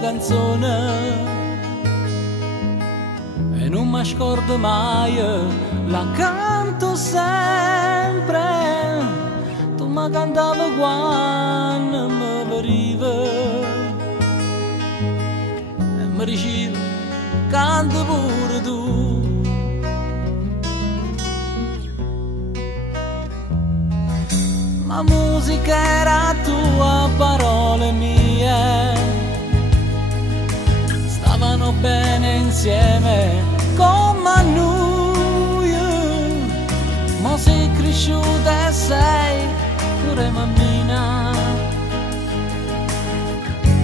canzone e non mi scordo mai, la canto sempre. Tu mi cantavi quando mi veniva e mi dicevi canta pure tu. Ma musica era tua, parole mie stavano bene insieme come noi. Ma sei cresciuta e sei pure bambina,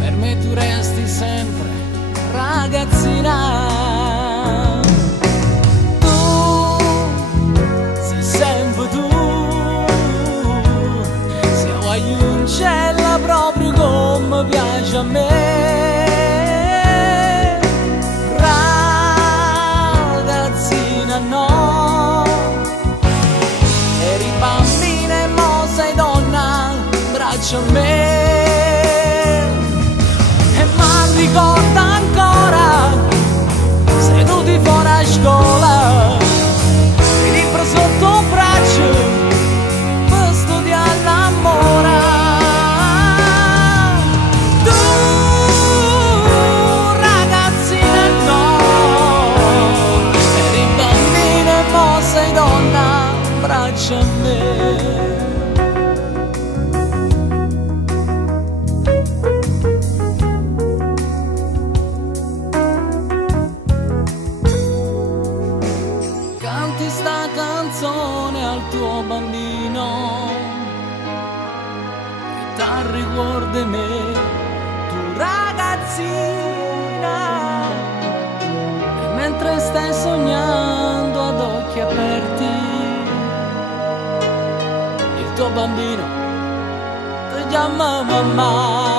per me tu resti sempre ragazzina. Un cielo proprio come piace a me, ragazzina no, eri bambina e mo sei donna, braccia a me. E mi ricordo ancora seduti fuori a scuola, il libro sotto braccio per studiare l'amore. Abbraccia me. Canti sta canzone al tuo bambino e ti ricordi me, tu ragazzina, e mentre stai sognando ad occhi aperti il tuo bambino ti chiama mamma.